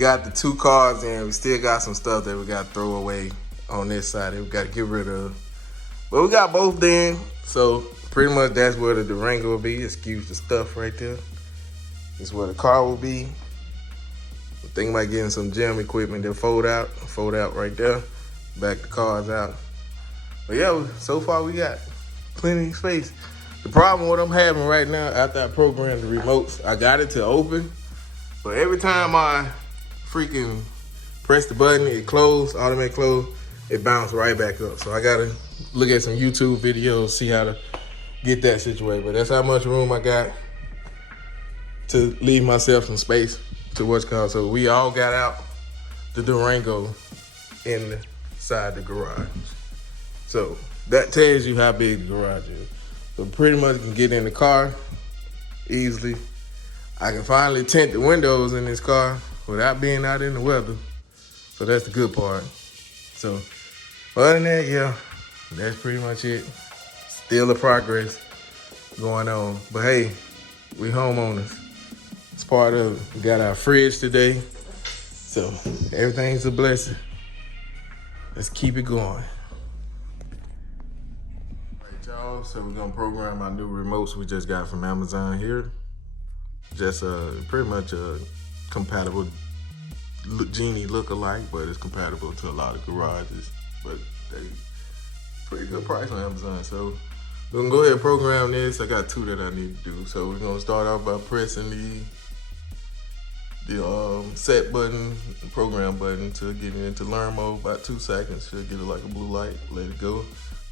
got the 2 cars in. We still got some stuff that we got to throw away on this side that we got to get rid of. But we got both in, so pretty much that's where the Durango will be. Excuse the stuff right there. This is where the car will be. I'm thinking about getting some gym equipment that fold out right there. Back the cars out. But yeah, so far we got plenty of space. The problem what I'm having right now, after I programmed the remotes, I got it to open, but every time I freaking press the button, it closed, automatic close, it bounced right back up. So I gotta look at some YouTube videos, see how to get that situated. But that's how much room I got to leave myself some space to what's called. So we all got out the Durango inside the garage. So that tells you how big the garage is. So pretty much can get in the car easily. I can finally tint the windows in this car without being out in the weather. So that's the good part. So other than that, yeah, that's pretty much it. Still a progress going on. But hey, we homeowners. It's part of it. We got our fridge today. So everything's a blessing. Let's keep it going. Y'all, so we're gonna program our new remotes we just got from Amazon here. Just pretty much a compatible Genie look-alike, but it's compatible to a lot of garages. But they pretty good price on Amazon. So we're gonna go ahead and program this. I got 2 that I need to do. So we're gonna start off by pressing the set button, program button to get it into learn mode. About 2 seconds, should get it like a blue light. Let it go.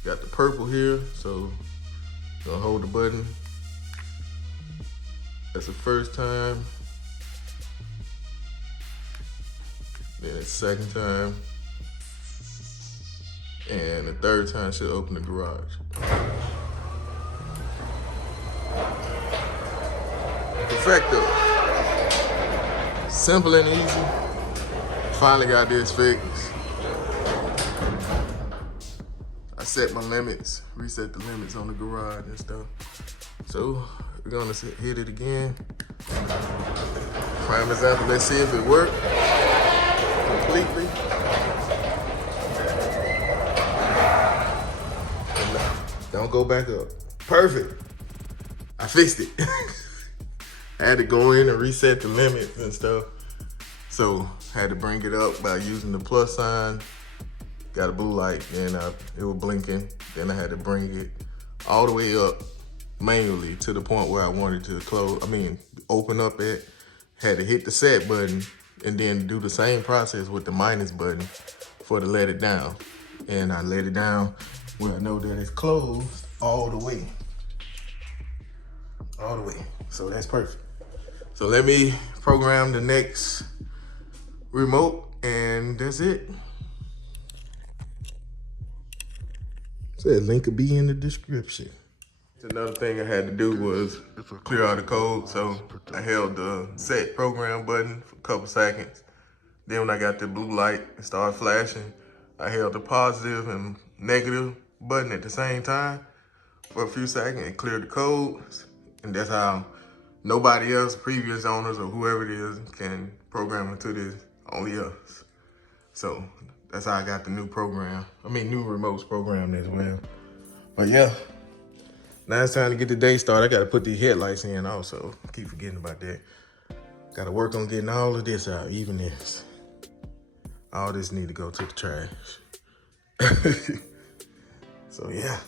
Got the purple here, so gonna hold the button. That's the first time. Then the second time. And the third time should open the garage. Perfecto. Simple and easy. Finally got this fixed. I set my limits, reset the limits on the garage and stuff. So we're gonna hit it again. Prime example, let's see if it worked completely. Don't go back up. Perfect. I fixed it. I had to go in and reset the limits and stuff. So I had to bring it up by using the plus sign. Got a blue light, and it was blinking. Then I had to bring it all the way up manually to the point where I wanted to open up it. Had to hit the set button and then do the same process with the minus button for to let it down. And I let it down where I know that it's closed all the way. All the way. So that's perfect. So let me program the next remote, and that's it. So that link will be in the description. Another thing I had to do was clear out the code. So I held the set program button for a couple seconds. Then when I got the blue light and started flashing, I held the positive and negative button at the same time for a few seconds and cleared the code. And that's how nobody else, previous owners or whoever it is, can program into this, only us. So that's how I got the new program. New remotes programmed as well. But yeah, now it's time to get the day started. I gotta put these headlights in also. Keep forgetting about that. Gotta work on getting all of this out, even this. All this need to go to the trash. So yeah.